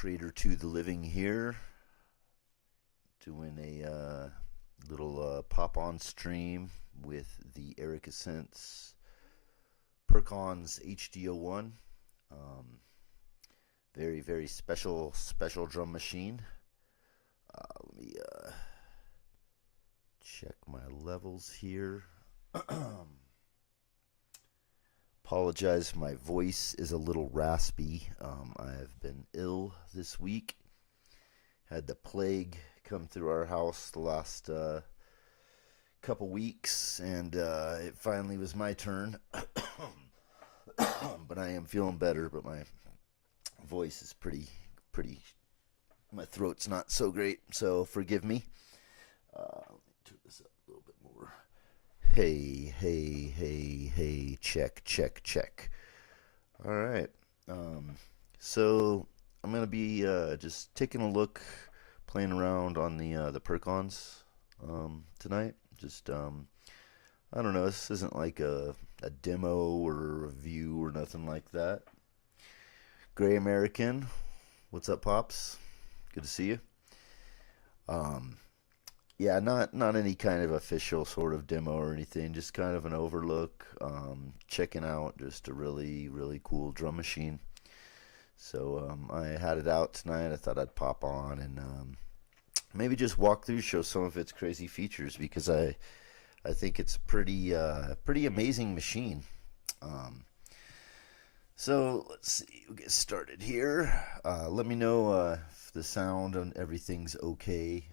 Trader to the Living here, doing a little pop-on stream with the Eric Ascent's Perkons HD-01. Very, very special drum machine. Let me check my levels here. Apologize, my voice is a little raspy. I've been ill this week. Had the plague come through our house the last couple weeks, and it finally was my turn. But I am feeling better, but my voice is pretty, my throat's not so great, so forgive me. Let me turn this up a little bit more. Hey, check. All right. So I'm going to be just taking a look, playing around on the Perkons tonight. Just, I don't know, this isn't like a demo or a review or nothing like that. Gray American, what's up, Pops? Good to see you. Yeah, not any kind of official sort of demo or anything, just kind of an overlook, checking out just a really cool drum machine. So I had it out tonight. I thought I'd pop on and maybe just walk through, show some of its crazy features, because I think it's a pretty amazing machine. So let's see, we'll get started here. Let me know if the sound and everything's okay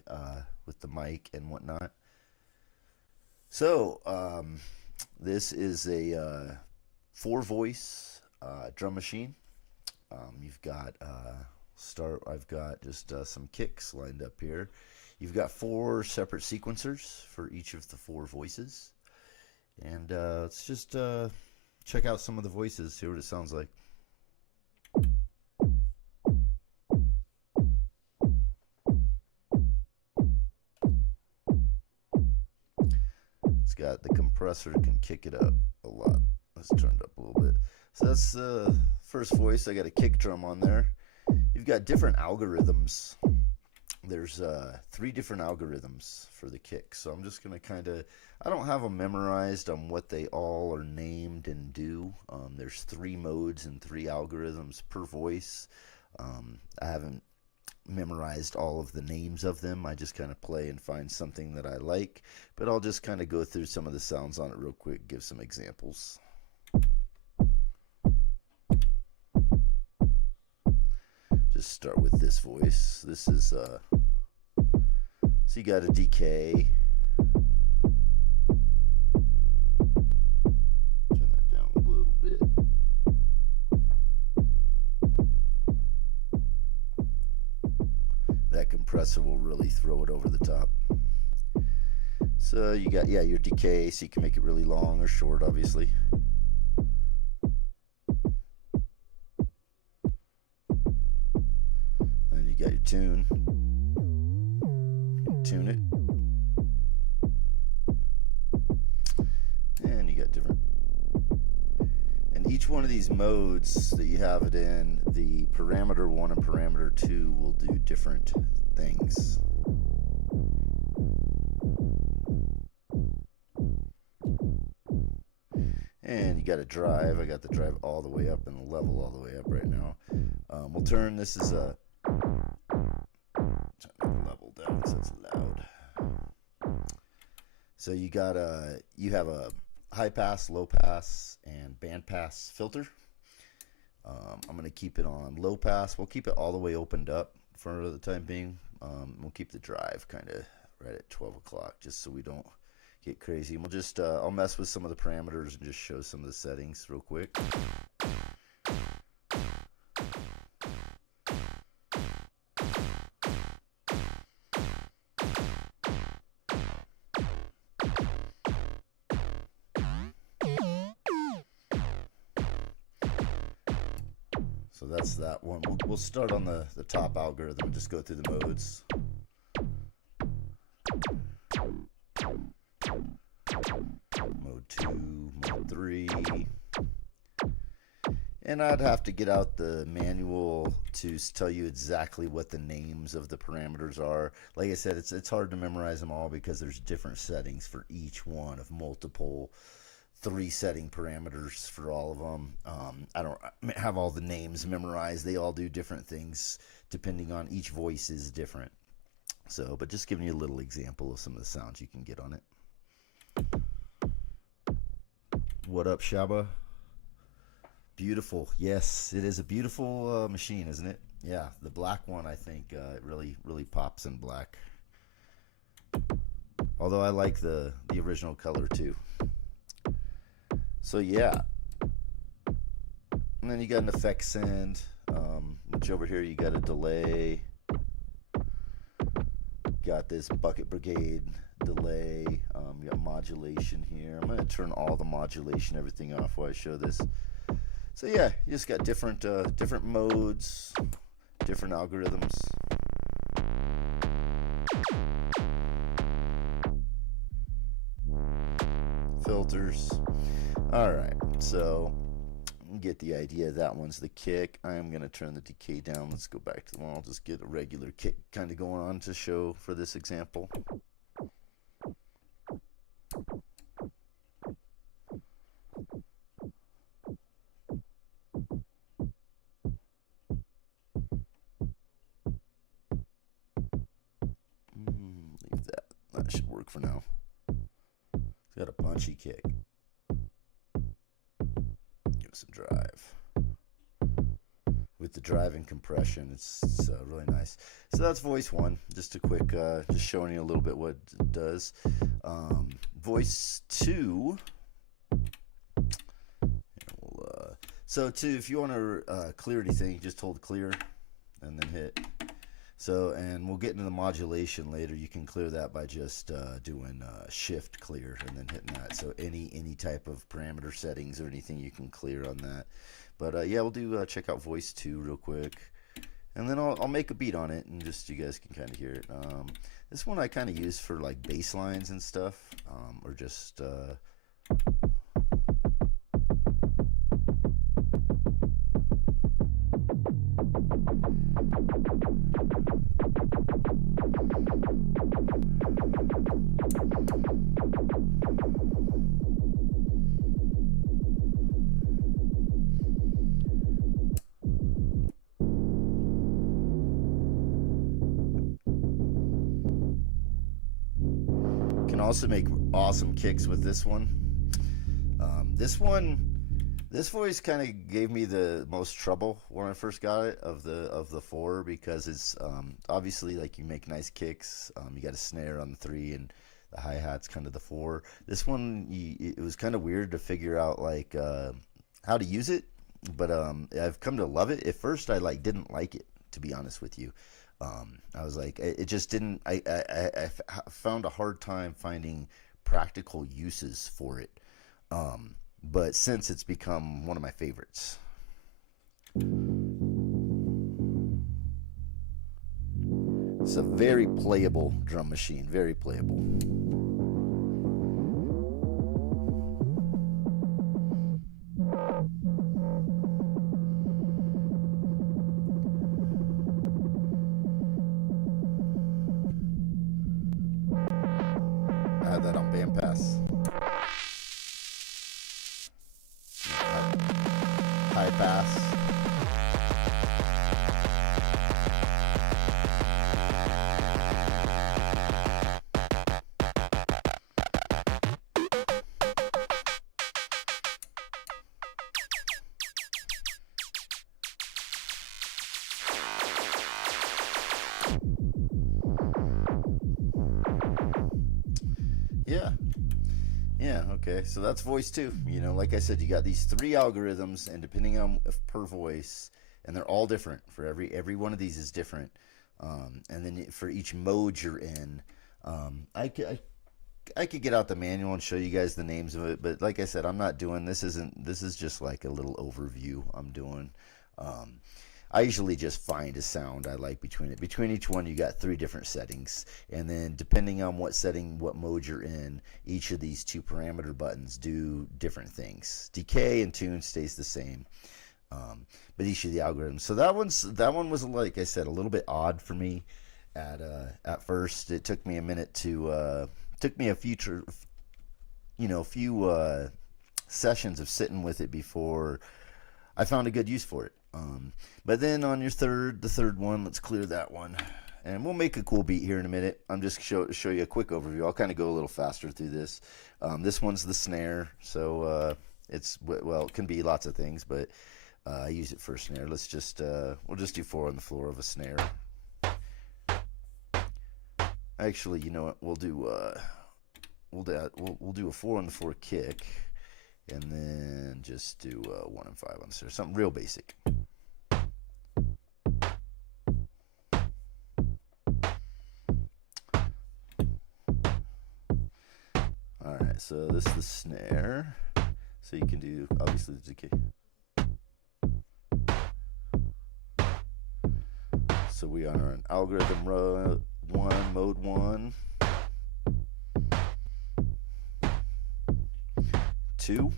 with the mic and whatnot. So this is a 4-voice drum machine. You've got I've got just some kicks lined up here. You've got 4 separate sequencers for each of the 4 voices, and let's just check out some of the voices, see what it sounds like. It's got the compressor, can kick it up a lot. Let's turn it up a little bit. So that's the first voice. I got a kick drum on there. You've got different algorithms. There's 3 different algorithms for the kick. So I'm just going to I don't have them memorized on what they all are named and do. There's 3 modes and 3 algorithms per voice. I haven't memorized all of the names of them. I just kind of play and find something that I like. But I'll just kind of go through some of the sounds on it real quick, give some examples. Just start with this voice. This is so you got a decay. Turn that down a little bit. That compressor will really throw it over the top. So you got, yeah, your decay, so you can make it really long or short, obviously. Then you got your tune. Tune it. And you got different. And each one of these modes that you have it in, the parameter 1 and parameter 2 will do different things. And you got a drive. I got the drive all the way up and the level all the way up right now. We'll turn, this is a, turn the level down so it's loud. So you got you have a high pass, low pass, and band pass filter. I'm going to keep it on low pass. We'll keep it all the way opened up for the time being. We'll keep the drive kind of right at 12 o'clock just so we don't get crazy. And we'll just, I'll mess with some of the parameters and just show some of the settings real quick. So that's that one. We'll start on the top algorithm and just go through the modes. Mode 2, mode 3. And I'd have to get out the manual to tell you exactly what the names of the parameters are. Like I said, it's hard to memorize them all because there's different settings for each one of multiple 3 setting parameters for all of them. I don't have all the names memorized. They all do different things depending on, each voice is different. So, but just giving you a little example of some of the sounds you can get on it. What up, Shaba? Beautiful. Yes, it is a beautiful machine, isn't it? Yeah, the black one, I think it really pops in black. Although I like the original color too. So yeah. And then you got an effect send, which over here you got a delay. Got this bucket brigade delay. You got modulation here. I'm going to turn all the modulation, everything off while I show this. So yeah, you just got different different modes, different algorithms. Filters. Alright, so you get the idea. That one's the kick. I'm going to turn the decay down. Let's go back to the one. I'll just get a regular kick kind of going on to show for this example. Leave that. That should work for now. It's got a punchy kick. Give it some drive. With the drive and compression, it's really nice. So that's voice 1. Just a quick, just showing you a little bit what it does. Voice 2. So if you want to clear anything, just hold clear and then hit. So, and we'll get into the modulation later. You can clear that by just doing shift clear and then hitting that. So any type of parameter settings or anything you can clear on that. But yeah, we'll do check out voice 2 real quick, and then I'll make a beat on it, and just you guys can kind of hear it. This one I kind of use for like bass lines and stuff, or just also make awesome kicks with this one. This voice kind of gave me the most trouble when I first got it of the 4, because it's obviously, like, you make nice kicks. You got a snare on the 3 and the hi-hat's kind of the 4. This one, it was kind of weird to figure out like how to use it, but I've come to love it. At first I didn't like it, to be honest with you. I was like, it just didn't, I found a hard time finding practical uses for it. But since it's become one of my favorites. It's a very playable drum machine, very playable. I have that on bandpass. High pass. Yeah, okay, so that's voice 2. You know, like I said, you got these 3 algorithms, and depending on per voice, and they're all different. For every one of these is different. And then for each mode you're in, I could get out the manual and show you guys the names of it, but like I said, I'm not doing this. This is just like a little overview I'm doing. I usually just find a sound I like between it. Between each one, you got 3 different settings, and then depending on what setting, what mode you're in, each of these 2 parameter buttons do different things. Decay and tune stays the same. But each of the algorithms. So that one was, like I said, a little bit odd for me at first. It took me a minute to took me a few sessions of sitting with it before I found a good use for it. But then on the third one, let's clear that one, and we'll make a cool beat here in a minute. I'm just show you a quick overview. I'll kind of go a little faster through this. This one's the snare, so it can be lots of things, but I use it for a snare. Let's just we'll just do 4 on the floor of a snare. Actually, you know what? We'll do a 4 on the floor kick, and then just do 1 and 5 on the snare. Something real basic. All right, so this is the snare. So you can do obviously the decay. So we are on algorithm mode 1, 2.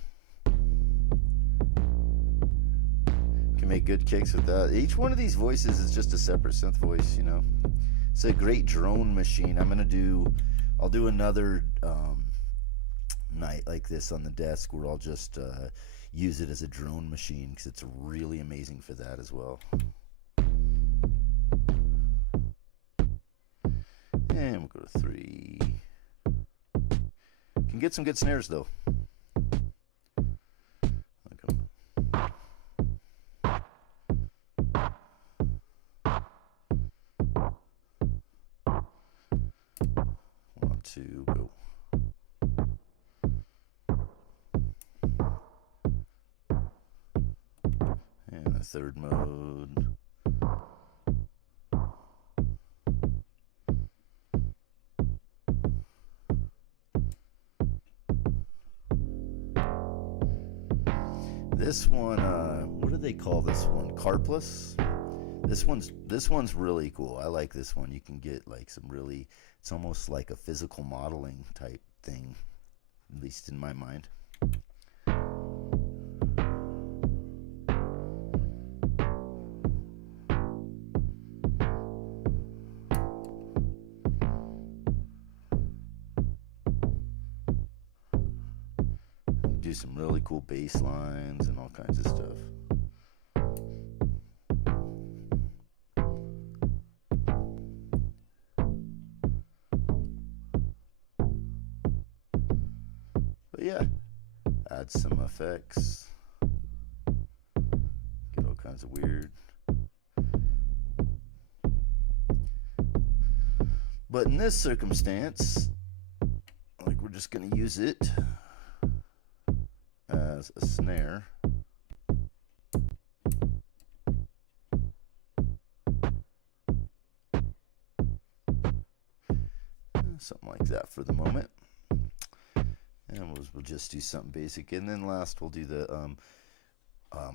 Can make good kicks with that. Each one of these voices is just a separate synth voice, you know. It's a great drone machine. I'll do another night like this on the desk where I'll just use it as a drone machine, because it's really amazing for that as well. And we'll go to 3. Can get some good snares though. One, two, go. And the third mode. This one, what do they call this one? Carpless. This one's really cool. I like this one. You can get like some really, it's almost like a physical modeling type thing, at least in my mind. Do some really cool bass lines and all kinds of stuff. But yeah, add some effects, get all kinds of weird. But in this circumstance, like, we're just gonna use it as a snare. Something like that for the moment. And we'll just do something basic. And then last we'll do the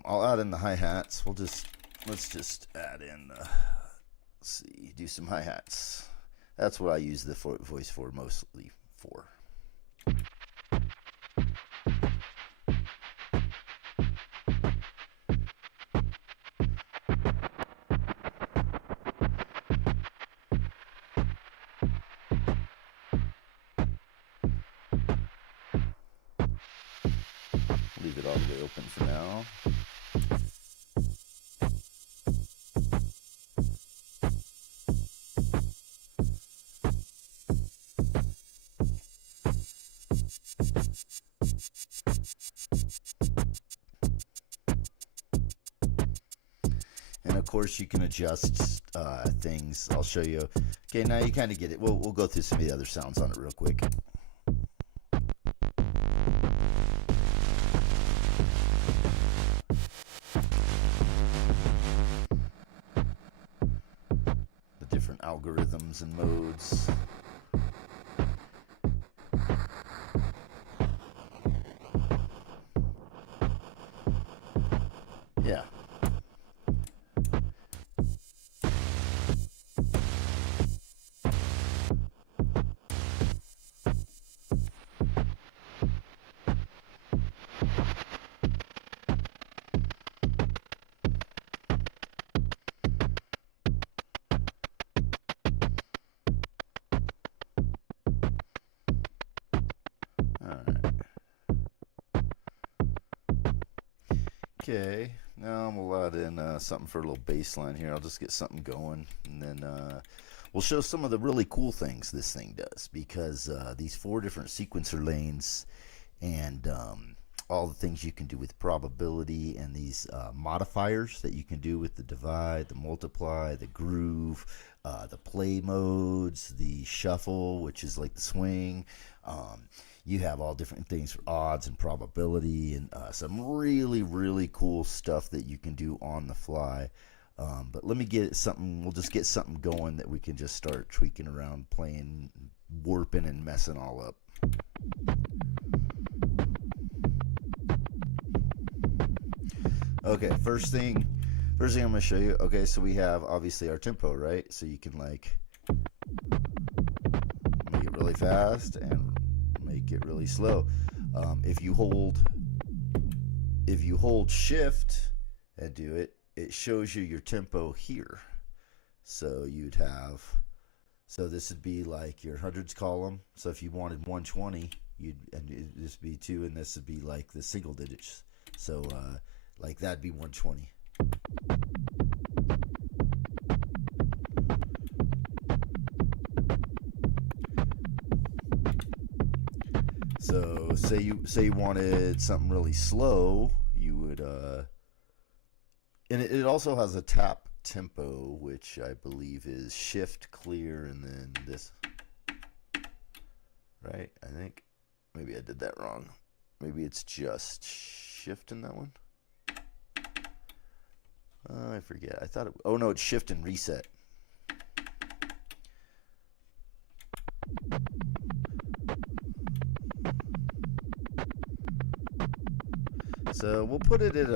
I'll add in the hi-hats. Let's just add in do some hi-hats. That's what I use the voice for mostly for. Leave it all the way open for now. And of course you can adjust things. I'll show you. Okay, now you kind of get it. We'll go through some of the other sounds on it real quick. Different algorithms and modes. Yeah. Okay, now I'm gonna add in something for a little bass line here. I'll just get something going, and then we'll show some of the really cool things this thing does, because these 4 different sequencer lanes and all the things you can do with probability, and these modifiers that you can do with the divide, the multiply, the groove, the play modes, the shuffle, which is like the swing. You have all different things for odds and probability, and some really, really cool stuff that you can do on the fly. But let me get something, we'll just get something going that we can just start tweaking around, playing, warping, and messing all up. Okay, first thing I'm going to show you. Okay, so we have obviously our tempo, right? So you can like make it really fast and make it really slow. If you hold shift and do it, it shows you your tempo here. So you'd have, so this would be like your hundreds column. So if you wanted 120, and this would be 2, and this would be like the single digits. So like that'd be 120. So say you wanted something really slow, you would and it also has a tap tempo, which I believe is shift, clear, and then this, right? I think maybe I did that wrong. Maybe it's just shift in that one. I forget. I thought it, oh no, it's shift and reset. So we'll put it at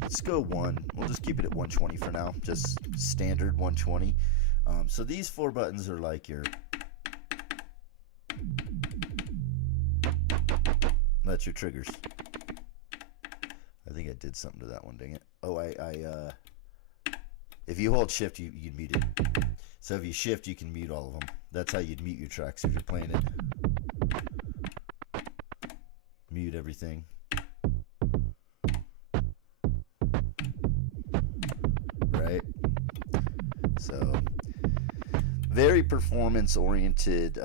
let's go 1. We'll just keep it at 120 for now, just standard 120. So these 4 buttons are like your, that's your triggers. I think I did something to that one, dang it. Oh, if you hold shift, you'd mute it. So if you shift, you can mute all of them. That's how you'd mute your tracks if you're playing it. Mute everything. Right? So very performance oriented,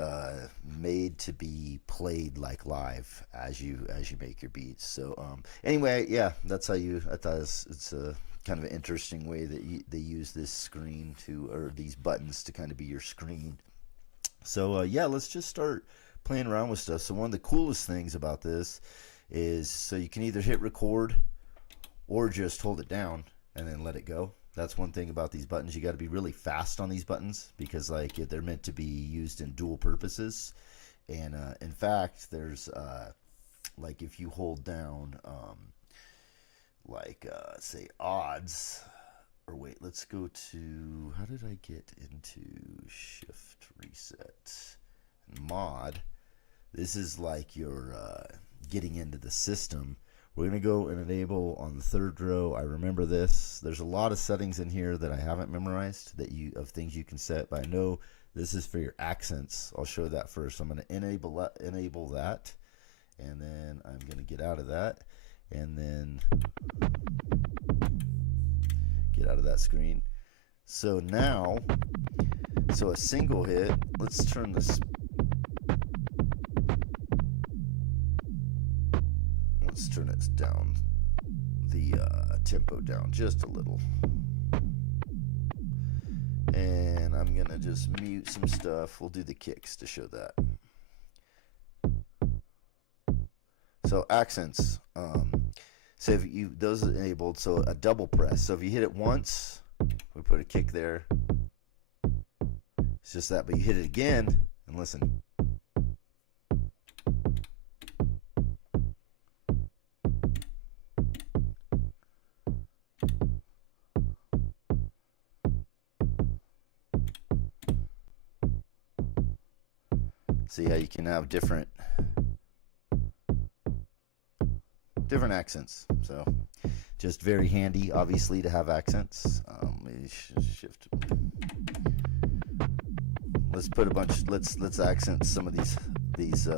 made to be played like live as you make your beats. So anyway, yeah, that's how you, I thought it's a kind of an interesting way that they use this screen to, or these buttons to kind of be your screen. So yeah, let's just start playing around with stuff. So one of the coolest things about this is, so you can either hit record or just hold it down and then let it go. That's one thing about these buttons. You got to be really fast on these buttons, because like they're meant to be used in dual purposes. And in fact, there's like if you hold down like say odds, or wait, let's go to, how did I get into shift, reset, and mod? This is like your getting into the system. We're going to go and enable on the 3rd row. I remember this. There's a lot of settings in here that I haven't memorized that of things you can set, but I know this is for your accents. I'll show that first. I'm going to enable that, and then I'm going to get out of that, and then get out of that screen. So now, so a single hit, let's turn this, let's turn it down, the tempo down just a little. And I'm going to just mute some stuff. We'll do the kicks to show that. So accents, so if you, those are enabled, so a double press. So if you hit it once, we put a kick there. It's just that, but you hit it again, and listen. See how you can have different accents. So just very handy, obviously, to have accents. Shift. Let's put a bunch. Let's accent some of these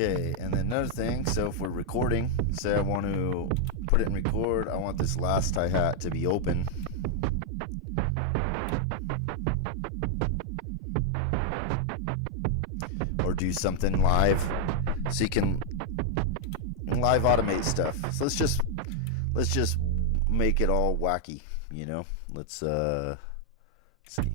Okay, and then another thing, so if we're recording, say I want to put it in record, I want this last hi-hat to be open. Or do something live, so you can live automate stuff. So let's just make it all wacky, you know. Let's see.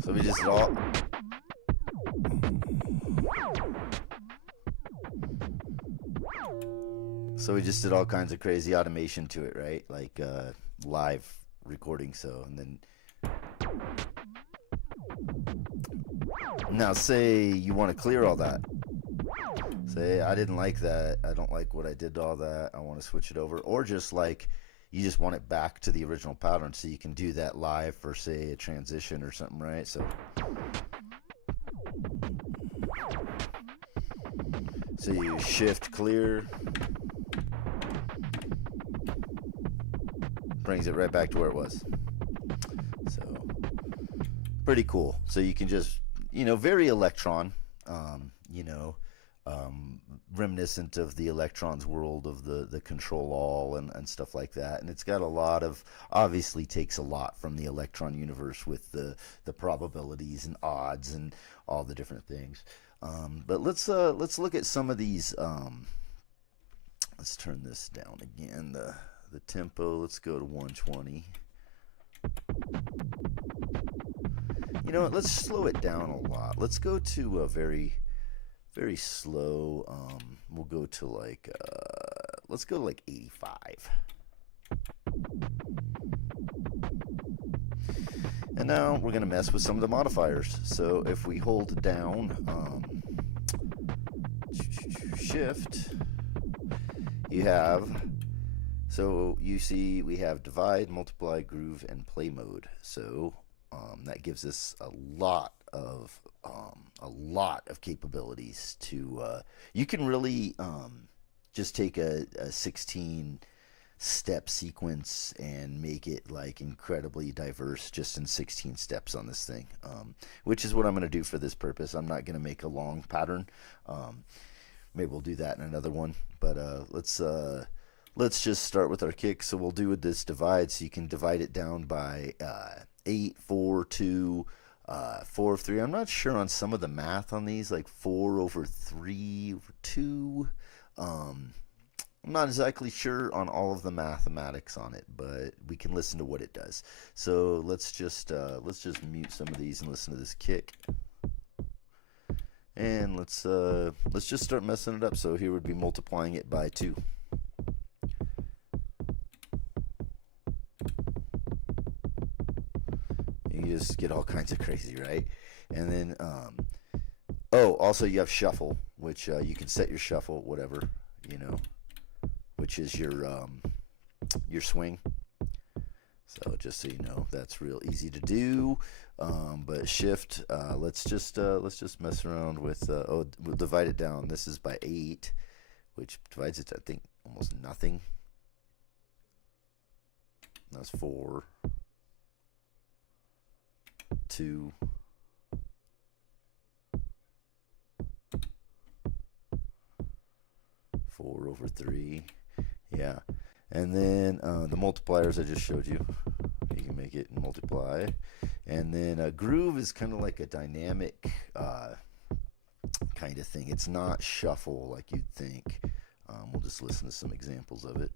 So we just all. So we just did all kinds of crazy automation to it, right? Like live recording. So, and then now say you want to clear all that. Say I didn't like that. I don't like what I did to all that. I want to switch it over, or just like you just want it back to the original pattern, so you can do that live for say a transition or something, right? So you shift clear, brings it right back to where it was. So pretty cool. So you can just, you know, very Electron, you know, reminiscent of the Electron's world of the control all and stuff like that. And it's got a lot of, obviously takes a lot from the Electron universe with the probabilities and odds and all the different things. But let's look at some of these. Let's turn this down again. The tempo. Let's go to 120. You know what? Let's slow it down a lot. Let's go to a very slow. We'll go to like let's go to like 85. And now we're gonna mess with some of the modifiers. So if we hold down shift, you have, so you see we have divide, multiply, groove, and play mode. So that gives us a lot of capabilities to you can really just take a 16 step sequence and make it like incredibly diverse just in 16 steps on this thing, which is what I'm going to do for this purpose. I'm not going to make a long pattern. Maybe we'll do that in another one, but let's just start with our kick. So we'll do with this divide, so you can divide it down by 8, 4, 2, 4 of 3. I'm not sure on some of the math on these, like 4 over 3 over 2. I'm not exactly sure on all of the mathematics on it, but we can listen to what it does. So let's just mute some of these and listen to this kick. And let's just start messing it up. So here would be multiplying it by 2. You just get all kinds of crazy, right? And then oh, also you have shuffle, which you can set your shuffle, whatever, you know, which is your swing. So just so you know, that's real easy to do. But shift, let's just mess around with we'll divide it down. This is by 8, which divides it to, I think, almost nothing. That's 4, 2, 4 over 3. Yeah. And then the multipliers I just showed you. You can make it multiply. And then groove is kind of like a dynamic kind of thing. It's not shuffle like you'd think. We'll just listen to some examples of it.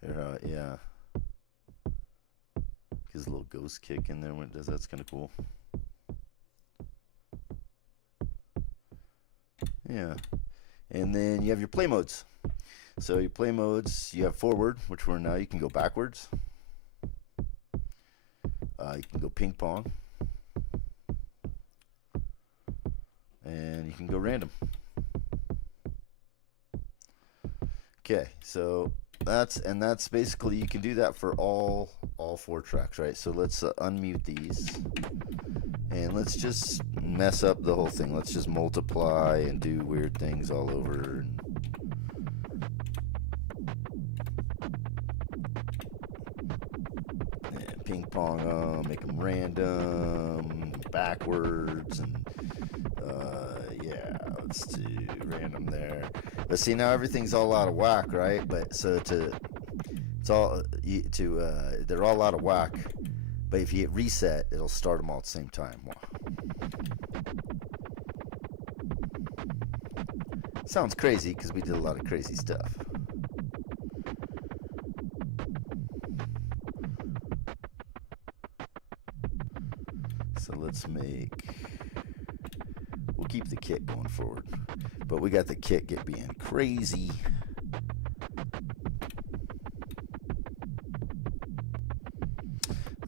Here, yeah. Gives a little ghost kick in there when it does that. That's kind of cool. Yeah. And then you have your play modes. So your play modes, you have forward, which we're now, you can go backwards. You can go ping pong. and you can go random. Okay, so that's basically, you can do that for all 4 tracks, right? So let's unmute these, and let's just mess up the whole thing. Let's just multiply and do weird things all over. And ping pong them, make them random, backwards, and yeah, let's do random there. But see, now everything's all out of whack, right? But so they're all out of whack. But if you hit reset, it'll start them all at the same time. Sounds crazy because we did a lot of crazy stuff. So we'll keep the kit going forward. But we got the kit being crazy.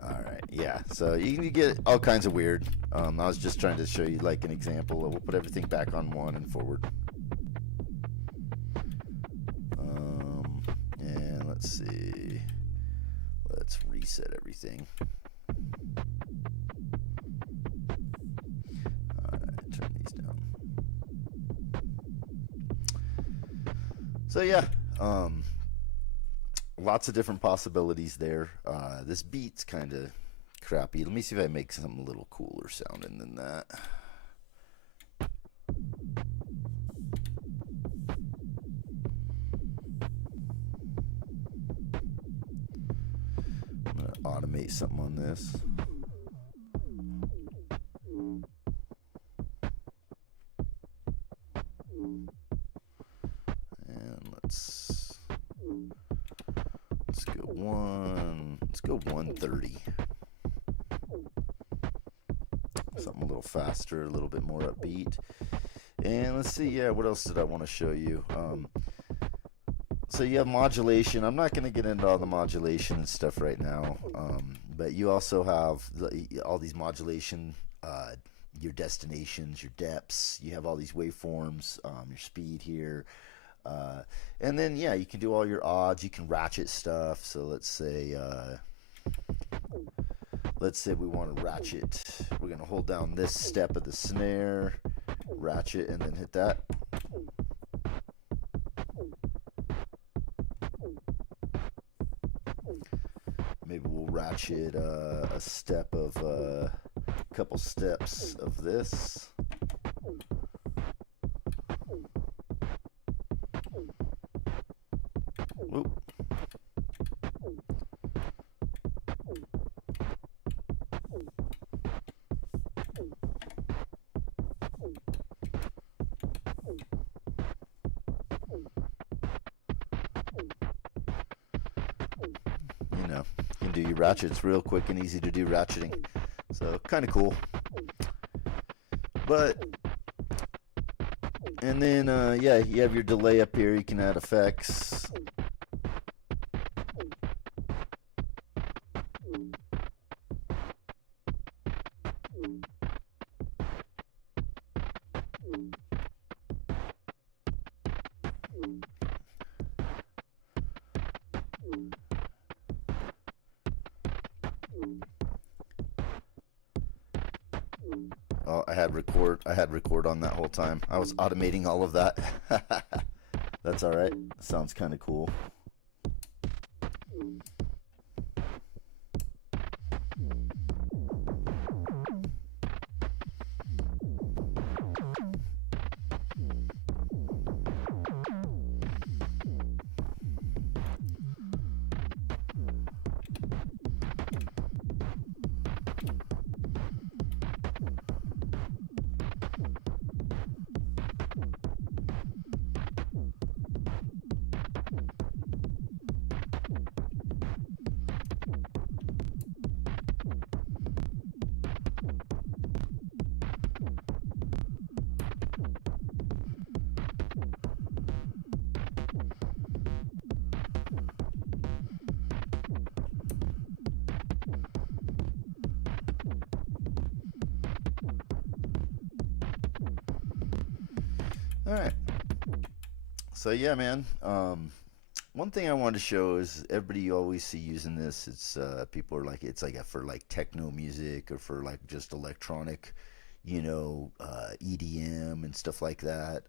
Alright, yeah. So you can get all kinds of weird. I was just trying to show you like an example. We'll put everything back on 1 and forward. And let's see. Let's reset everything. Alright, turn these down. So yeah, lots of different possibilities there. This beat's kind of crappy. Let me see if I make something a little cooler sounding than that. I'm gonna automate something on this. Let's go 130. Something a little faster, a little bit more upbeat. And let's see, yeah, what else did I want to show you? So you have modulation. I'm not going to get into all the modulation and stuff right now, but you also have all these modulation, your destinations, your depths. You have all these waveforms, your speed here. And then, yeah, you can do all your odds. You can ratchet stuff. So let's say we want to ratchet. We're going to hold down this step of the snare, ratchet, and then hit that. Maybe we'll ratchet a step of a couple steps of this. Oop. You know, you can do your ratchets real quick and easy to do ratcheting. So kind of cool. And then, yeah, you have your delay up here. You can add effects. Oh, I had record on that whole time. I was automating all of that. That's all right. Sounds kind of cool. All right. So yeah, man. One thing I wanted to show is everybody you always see using this. It's people are like it's like for like techno music or for like just electronic, EDM and stuff like that.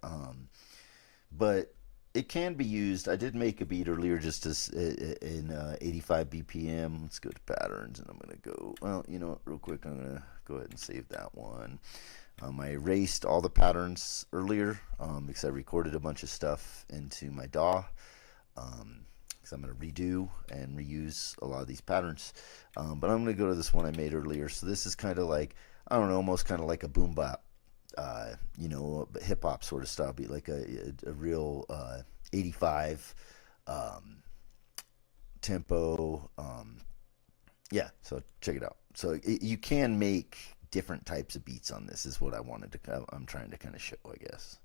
But it can be used. I did make a beat earlier just as in 85 BPM. Let's go to patterns, and I'm gonna go. Well, you know what? Real quick, I'm gonna go ahead and save that one. I erased all the patterns earlier because I recorded a bunch of stuff into my DAW. Because I'm going to redo and reuse a lot of these patterns. But I'm going to go to this one I made earlier. So this is kind of like, I don't know, almost kind of like a boom bap, hip hop sort of style beat, like a real 85 tempo. Yeah, so check it out. So you can make different types of beats on this, is what I'm trying to kind of show, I guess.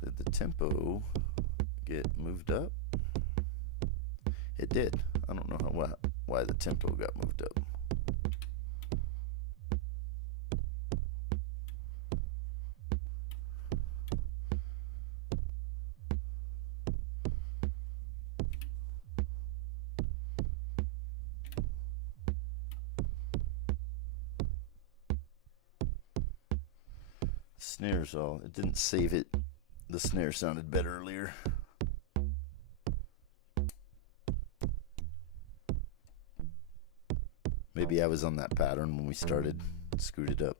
Did the tempo get moved up? It did. I don't know why the tempo got moved up. Snares all. It didn't save it. The snare sounded better earlier. Maybe I was on that pattern when we started. Screwed it up.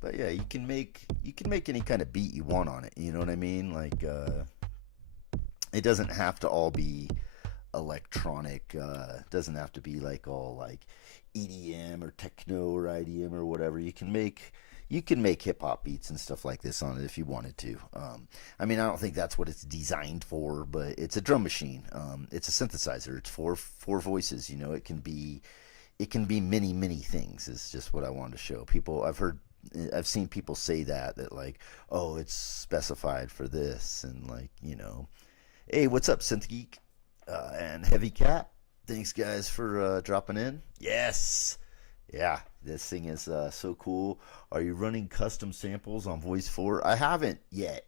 But yeah, you can make any kind of beat you want on it. You know what I mean? Like it doesn't have to all be electronic. It doesn't have to be like all like EDM or techno or IDM or whatever. You can make hip hop beats and stuff like this on it if you wanted to. I mean, I don't think that's what it's designed for, but it's a drum machine. It's a synthesizer. It's four voices. You know, it can be many things. Is just what I wanted to show people. I've seen people say that like, oh, it's specified for this, and like, hey, what's up, Synth Geek and Heavy Cat? Thanks, guys, for dropping in. Yes, yeah, this thing is so cool. Are you running custom samples on Voice 4? I haven't yet.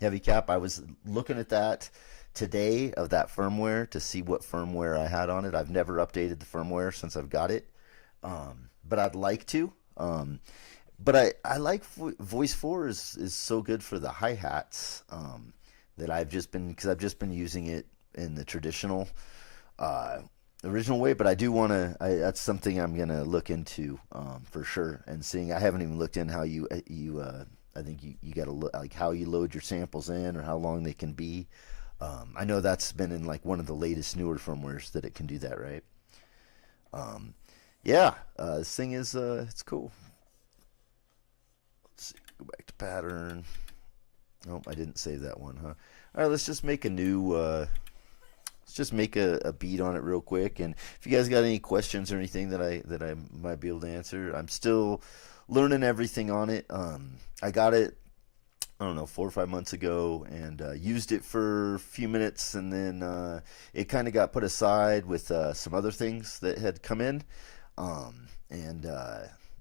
Heavy Cap, I was looking at that today of that firmware to see what firmware I had on it. I've never updated the firmware since I've got it, but I'd like to. But I like Voice 4 is so good for the hi-hats that I've just been using it in the traditional original way. But I do want to, that's something I'm going to look into for sure. And seeing, I haven't even looked in how I think you got to look like how you load your samples in or how long they can be. I know that's been in like one of the latest newer firmwares that it can do that, right? Yeah, this thing is, it's cool. Let's see, go back to pattern. Oh, I didn't save that one, huh? All right, let's just make a new, let's just make a beat on it real quick. And if you guys got any questions or anything that I might be able to answer, I'm still learning everything on it. I got it, I don't know, 4 or 5 months ago, and used it for a few minutes, and then it kind of got put aside with some other things that had come in, and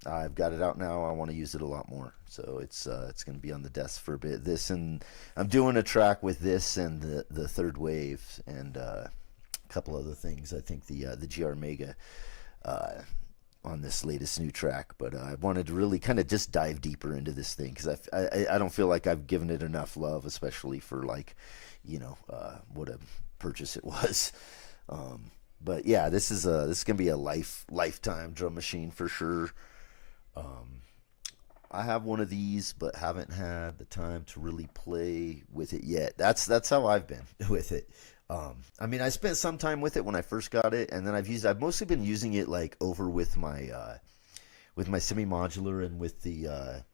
I've got it out now. I want to use it a lot more, so it's going to be on the desk for a bit. This, and I'm doing a track with this and the third wave and a couple other things. I think the GR Mega on this latest new track, but I wanted to really kind of just dive deeper into this thing because I don't feel like I've given it enough love, especially for like, what a purchase it was. But yeah, this is gonna be a lifetime drum machine for sure. I have one of these, but haven't had the time to really play with it yet. That's how I've been with it. I mean, I spent some time with it when I first got it, and then I've mostly been using it like over with my semi-modular and with the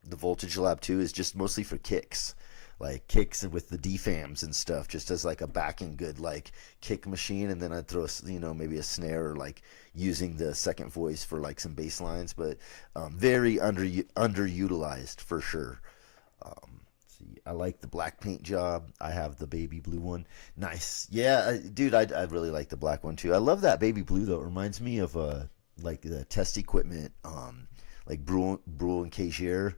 Voltage Lab 2 is just mostly for kicks, like kicks and with the DFAMs and stuff, just as like a backing good like kick machine, and then I'd throw maybe a snare or like using the second voice for like some bass lines, but very underutilized for sure. See, I like the black paint job. I have the baby blue one. Nice, yeah, dude. I really like the black one too. I love that baby blue though. It reminds me of like the test equipment, like Brule and Cagier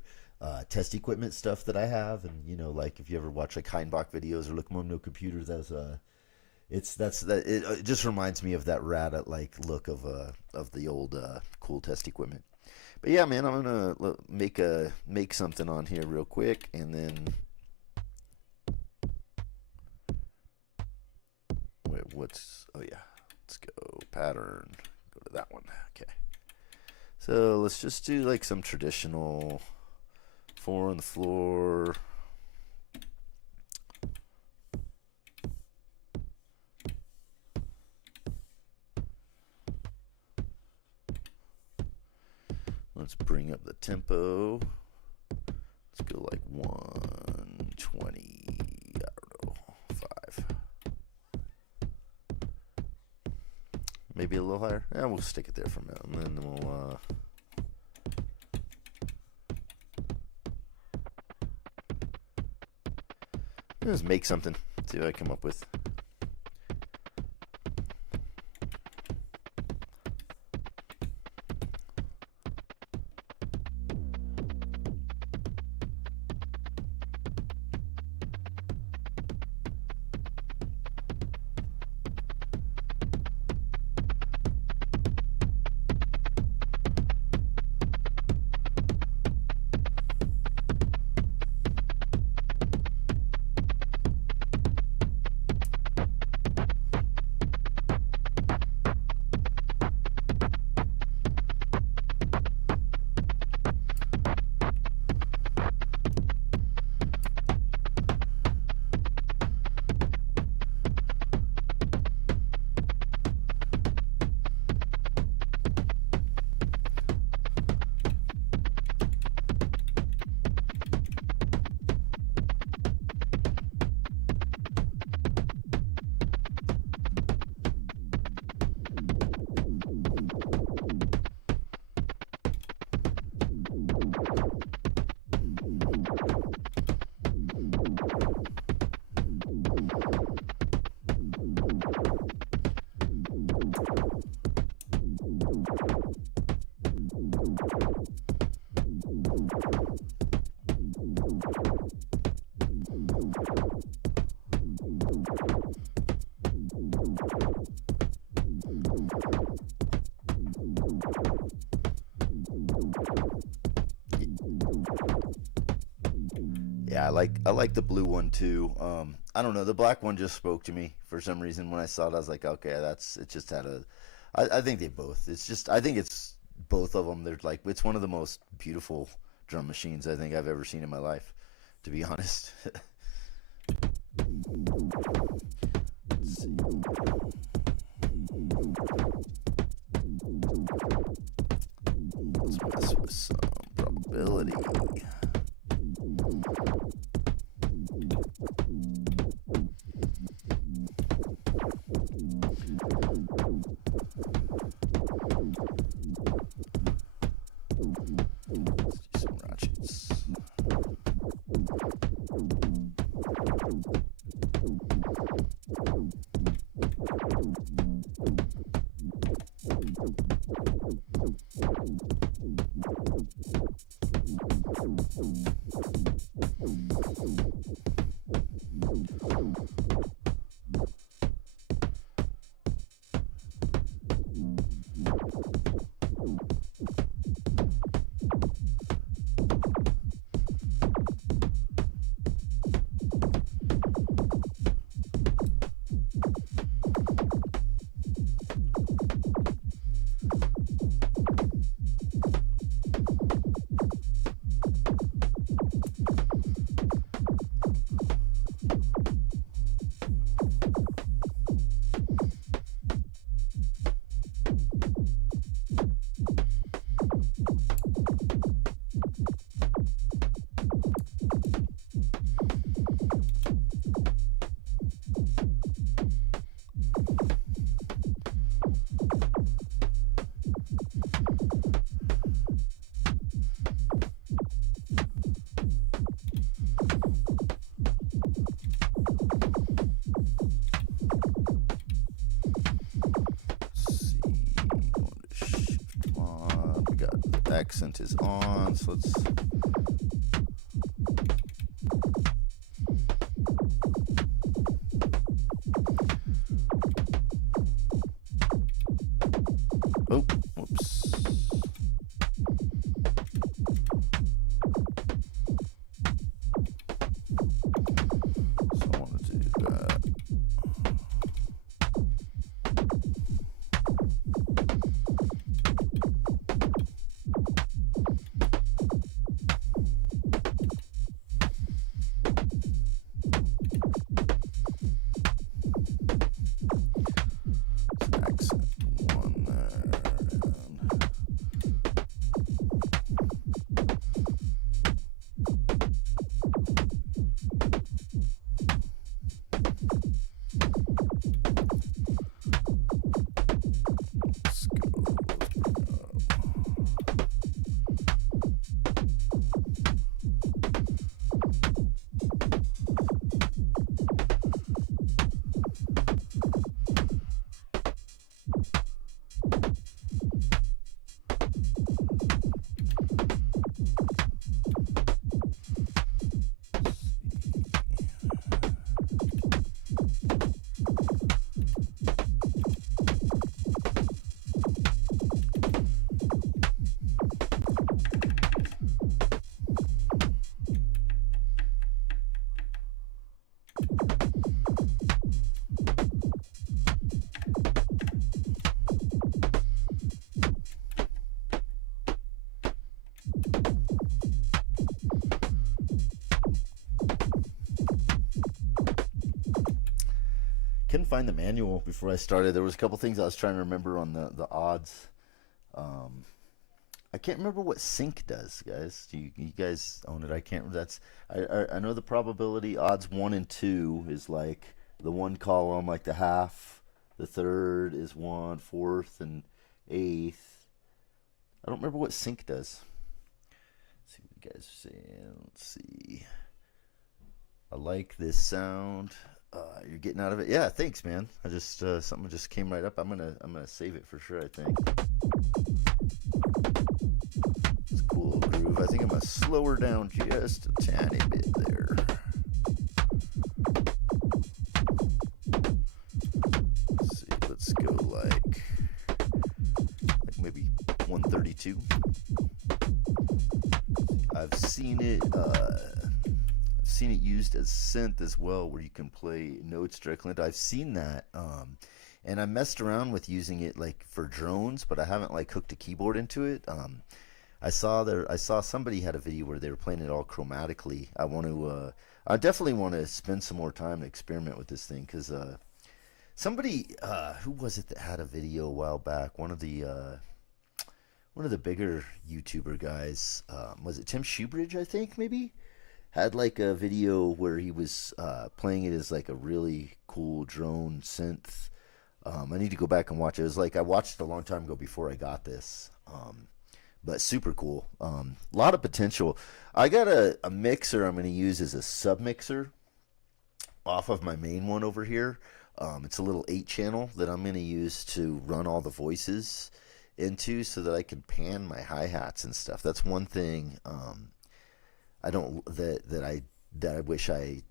test equipment stuff that I have, and like if you ever watch like Heinbach videos or look on No Computers, it just reminds me of that rad like look of the old cool test equipment. But yeah, man, I'm gonna make something on here real quick, and then oh yeah, let's go pattern. Go to that one. Okay. So let's just do like some traditional 4 on the floor. Let's bring up the tempo. Let's go like 120. I don't know, 5. Maybe a little higher. Yeah, we'll stick it there for a minute, and then we'll just make something. See what I come up with. Yeah, I like the blue one too. I don't know, the black one just spoke to me for some reason. When I saw it, I was like, okay, it just had I think they both. I think it's both of them. They're like, it's one of the most beautiful drum machines I think I've ever seen in my life, to be honest. Let's see. Let's mess with some probability. accent is on, so let's... Oh, whoops. So I want to do that. Couldn't find the manual before I started. There was a couple things I was trying to remember on the odds. I can't remember what sync does, guys. You guys own it? I can't. That's I know the probability odds 1 and 2 is like the one column, like the half. The third is 1, fourth, and eighth. I don't remember what sync does. Let's see what you guys are saying. Let's see. I like this sound. You're getting out of it. Yeah, thanks, man. I just something just came right up. I'm gonna save it for sure. I think it's a cool little groove. I think I'm gonna slow her down just a tiny bit there. Let's see. Let's go like maybe 132. I've seen it. Seen it used as synth as well, where you can play notes directly. I've seen that, and I messed around with using it like for drones, but I haven't like hooked a keyboard into it. I saw somebody had a video where they were playing it all chromatically. I definitely want to spend some more time to experiment with this thing, because somebody, who was it that had a video a while back? One of the bigger YouTuber guys, was it Tim Shoebridge? I think maybe. Had like a video where he was playing it as like a really cool drone synth. I need to go back and watch it. It was like I watched it a long time ago before I got this, but super cool. A lot of potential. I got a mixer I'm going to use as a sub mixer off of my main one over here. It's a little 8-channel that I'm going to use to run all the voices into, so that I can pan my hi-hats and stuff. That's one thing. I don't that I wish I,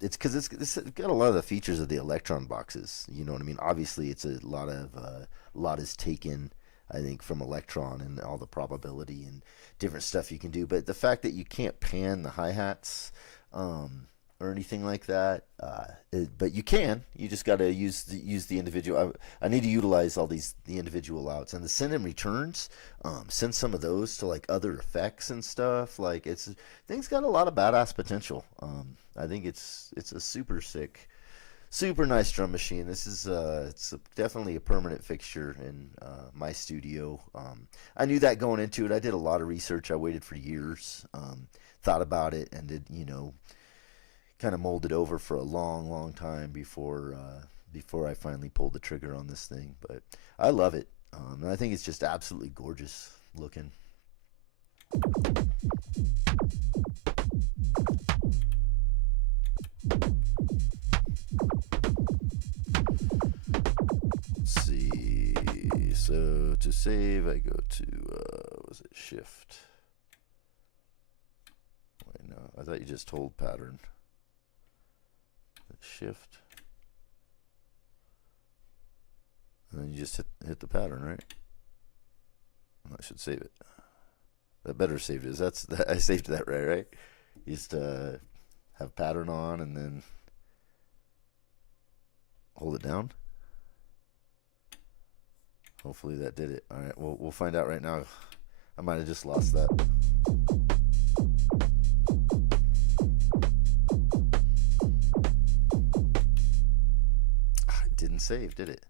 it's because it's got a lot of the features of the Electron boxes. You know what I mean? Obviously, it's a lot is taken, I think, from Electron and all the probability and different stuff you can do. But the fact that you can't pan the hi-hats or anything like that, but you can. You just got to use the individual. I need to utilize all the individual outs and the send and returns. Send some of those to like other effects and stuff. Like things got a lot of badass potential. I think it's a super sick, super nice drum machine. This is definitely a permanent fixture in my studio. I knew that going into it. I did a lot of research. I waited for years, thought about it, and did kind of molded over for a long time before I finally pulled the trigger on this thing. But I love it. And I think it's just absolutely gorgeous looking. Let's see. So to save, I go to was it shift. Wait, no, I thought you just hold pattern. Shift. And then you just hit the pattern, right? I should save it. That better saved it. I saved that right? You just have pattern on and then hold it down. Hopefully that did it. All right, we'll find out right now. I might have just lost that. It didn't save, did it?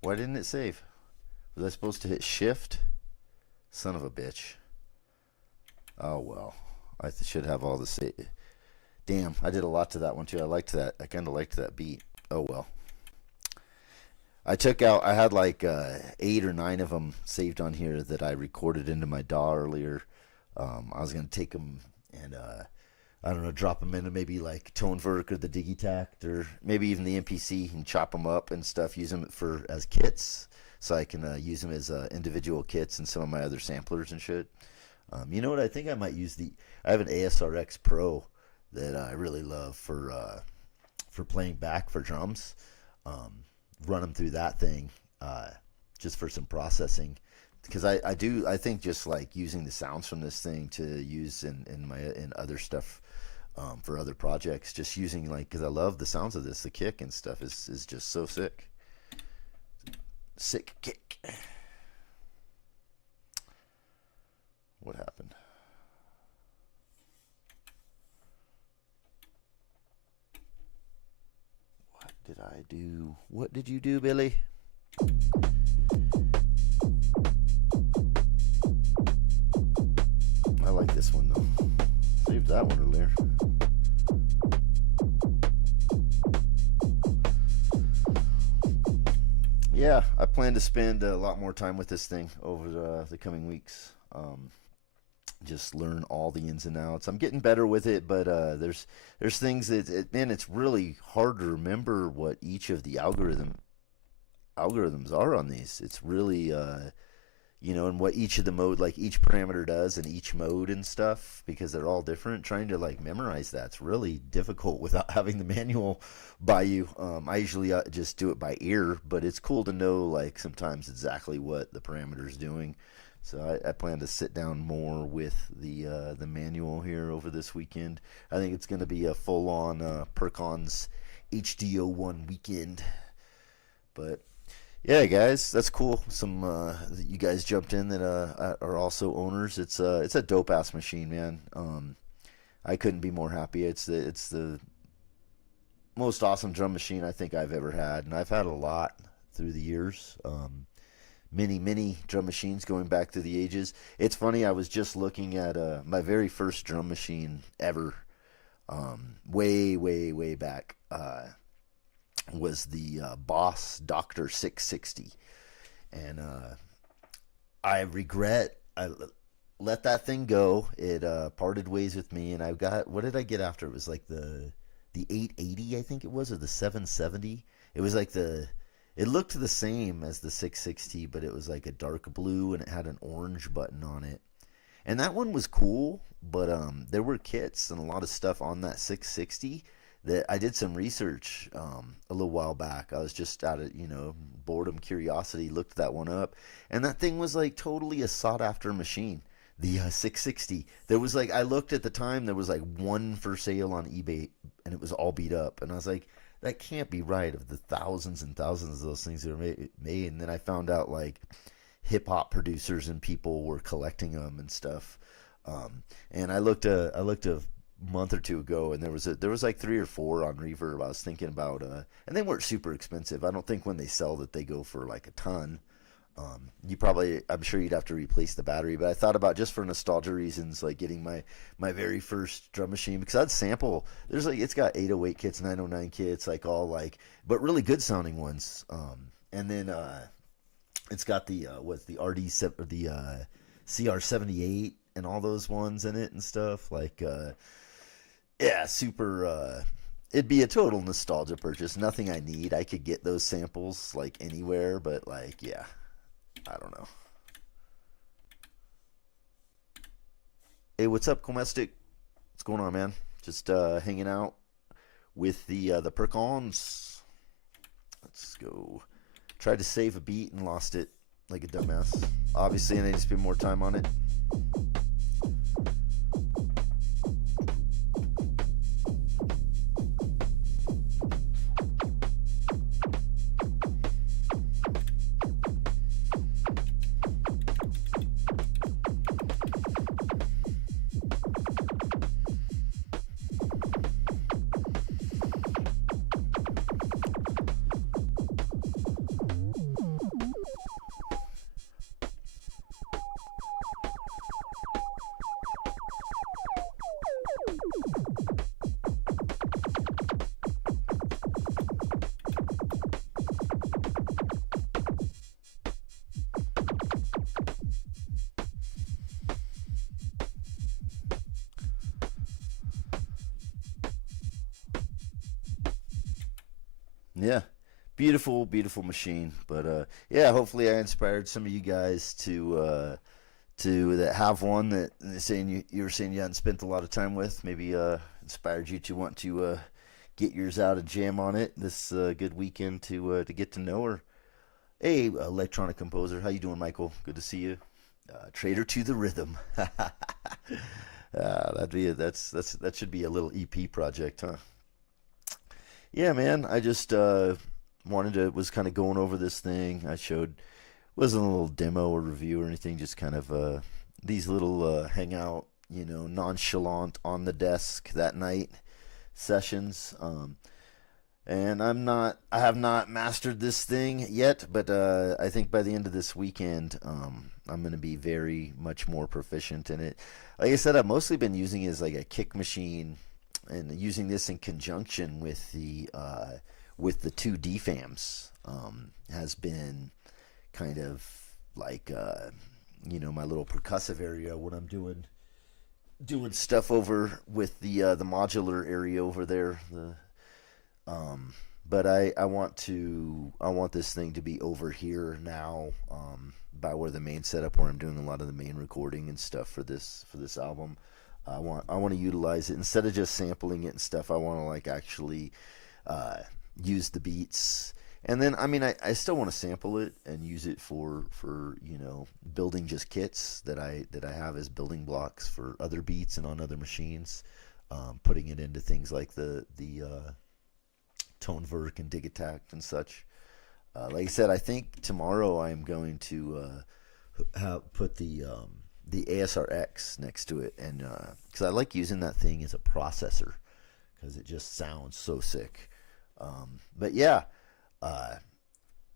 Why didn't it save? Was I supposed to hit shift? Son of a bitch. Oh well. I should have all the save. Damn, I did a lot to that one too. I liked that. I kind of liked that beat. Oh well. I had like 8 or 9 of them saved on here that I recorded into my DAW earlier. I was going to take them and, I don't know, drop them into maybe like ToneVerk or the Digitact or maybe even the MPC and chop them up and stuff, use them as kits so I can use them as individual kits and some of my other samplers and shit. You know what? I think I might use I have an ASRX Pro that I really love for playing back for drums. Run them through that thing just for some processing, because I think just like using the sounds from this thing to use in other stuff for other projects, just using like, because I love the sounds of this, the kick and stuff is just so sick kick. What happened? Did I do? What did you do, Billy? I like this one though. Saved that one earlier. Yeah, I plan to spend a lot more time with this thing over the coming weeks. Just learn all the ins and outs. I'm getting better with it, but there's things that man, it's really hard to remember what each of the algorithms are on these. It's really and what each of the mode, like each parameter does in each mode and stuff, because they're all different. Trying to like memorize that's really difficult without having the manual by you. I usually just do it by ear, but it's cool to know like sometimes exactly what the parameter's doing. So I plan to sit down more with the manual here over this weekend. I think it's going to be a full-on Perkons HD-01 weekend. But yeah, guys, that's cool. Some you guys jumped in that are also owners. It's a dope ass machine, man. I couldn't be more happy. It's the most awesome drum machine I think I've ever had, and I've had a lot through the years. Many drum machines going back through the ages. It's funny, I was just looking at my very first drum machine ever, way back, was the Boss Doctor 660, and I regret I let that thing go. It parted ways with me, and I got, what did I get after? It was like the 880, I think it was, or the 770. It was like it looked the same as the 660, but it was like a dark blue and it had an orange button on it. And that one was cool, but there were kits and a lot of stuff on that 660 that I did some research a little while back. I was just out of, boredom, curiosity, looked that one up. And that thing was like totally a sought after machine. The 660. There was like, I looked at the time, there was like one for sale on eBay and it was all beat up. And I was like, that can't be right, of the thousands and thousands of those things that are made. And then I found out like hip hop producers and people were collecting them and stuff. And I looked a month or two ago, and there was like 3 or 4 on Reverb. I was thinking about and they weren't super expensive. I don't think when they sell that they go for like a ton. I'm sure you'd have to replace the battery, but I thought about, just for nostalgia reasons, like getting my very first drum machine, because I'd sample, it's got 808 kits, 909 kits, like all like, but really good sounding ones. And then it's got the CR78 and all those ones in it and stuff, like yeah, super it'd be a total nostalgia purchase. Nothing I need. I could get those samples like anywhere, but like, yeah, I don't know. Hey, what's up, Comestic? What's going on, man? Just hanging out with the Perkons. Let's go. Tried to save a beat and lost it like a dumbass. Obviously, I need to spend more time on it. Yeah, beautiful, beautiful machine. But yeah, hopefully I inspired some of you guys to that have one that saying you were saying you hadn't spent a lot of time with. Maybe inspired you to want to get yours out and jam on it this good weekend to get to know her. Hey, electronic composer, how you doing, Michael? Good to see you. Trader to the rhythm. That should be a little EP project, huh? Yeah, man. I just was kind of going over this thing. I showed wasn't a little demo or review or anything. Just kind of these little hangout, nonchalant on the desk that night sessions. And I have not mastered this thing yet, but I think by the end of this weekend, I'm going to be very much more proficient in it. Like I said, I've mostly been using it as like a kick machine, and using this in conjunction with the two DFAMs has been kind of like my little percussive area when I'm doing stuff over with the modular area over there. But I want this thing to be over here now, by where the main setup, where I'm doing a lot of the main recording and stuff for this album. I want to utilize it instead of just sampling it and stuff. I want to like actually use the beats, and then I still want to sample it and use it for building just kits that I have as building blocks for other beats and on other machines, putting it into things like the Tone Verk and Dig Attack and such. Like I said, I think tomorrow I'm going to put the ASRX next to it, and because I like using that thing as a processor because it just sounds so sick. But yeah,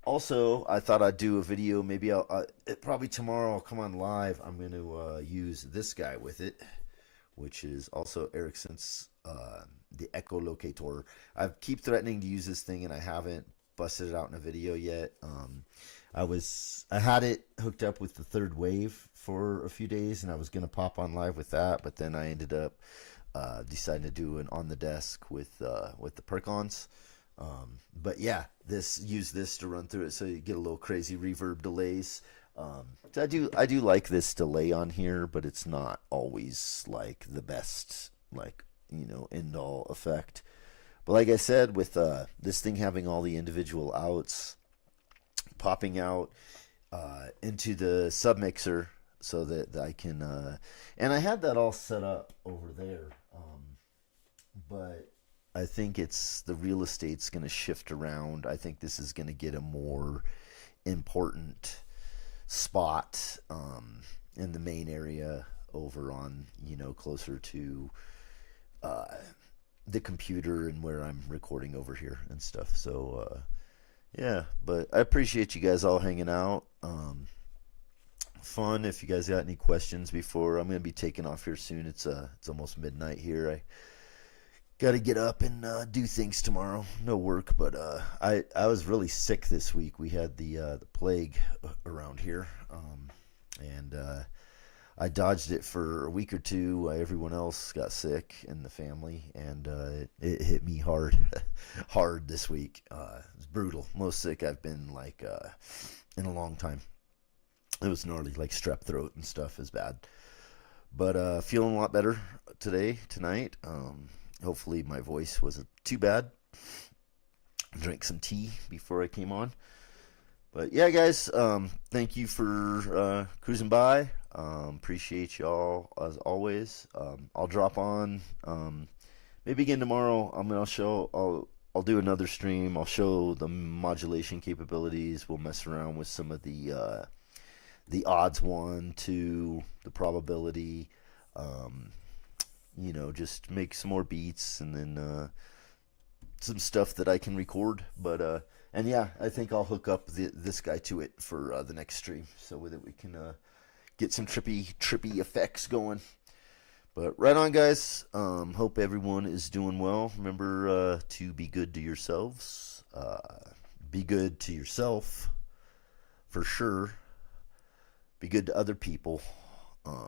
also I thought I'd do a video. Maybe probably tomorrow I'll come on live. I'm going to use this guy with it, which is also Ericsson's the Echolocator. I keep threatening to use this thing, and I haven't busted it out in a video yet. I had it hooked up with the Third Wave for a few days, and I was gonna pop on live with that, but then I ended up deciding to do an on the desk with the Perkons. But yeah, use this to run through it, so you get a little crazy reverb delays. So I do like this delay on here, but it's not always like the best, like end all effect. But like I said, with this thing having all the individual outs popping out into the submixer, so that I can and I had that all set up over there, but I think it's the real estate's going to shift around. I think this is going to get a more important spot in the main area over on closer to the computer and where I'm recording over here and stuff. So yeah, but I appreciate you guys all hanging out. Fun. If you guys got any questions before, I'm gonna be taking off here soon. It's almost midnight here. I got to get up and do things tomorrow. No work, but I was really sick this week. We had the plague around here, and I dodged it for a week or two. Everyone else got sick in the family, and it hit me hard, hard this week. It's brutal. Most sick I've been like in a long time. It was gnarly, like strep throat and stuff is bad. But feeling a lot better tonight. Hopefully my voice wasn't too bad. Drank some tea before I came on. But yeah, guys, thank you for cruising by. Appreciate y'all as always. I'll drop on maybe again tomorrow. I'll do another stream. I'll show the modulation capabilities. We'll mess around with some of the odds, 1, 2, the probability. Um, just make some more beats, and then some stuff that I can record. And yeah, I think I'll hook up this guy to it for the next stream, so that we can get some trippy effects going. But right on, guys. Hope everyone is doing well. Remember to be good to yourselves. Be good to yourself, for sure. Be good to other people,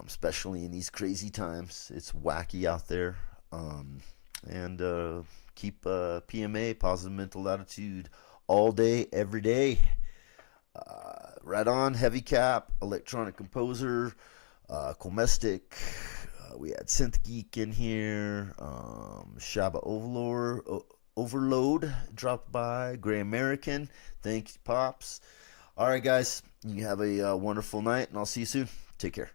especially in these crazy times. It's wacky out there. And keep PMA, positive mental attitude, all day, every day. Right on, Heavy Cap, Electronic Composer, Comestic. We had Synth Geek in here. Shaba Overload dropped by. Gray American. Thanks, Pops. All right, guys. You have a wonderful night, and I'll see you soon. Take care.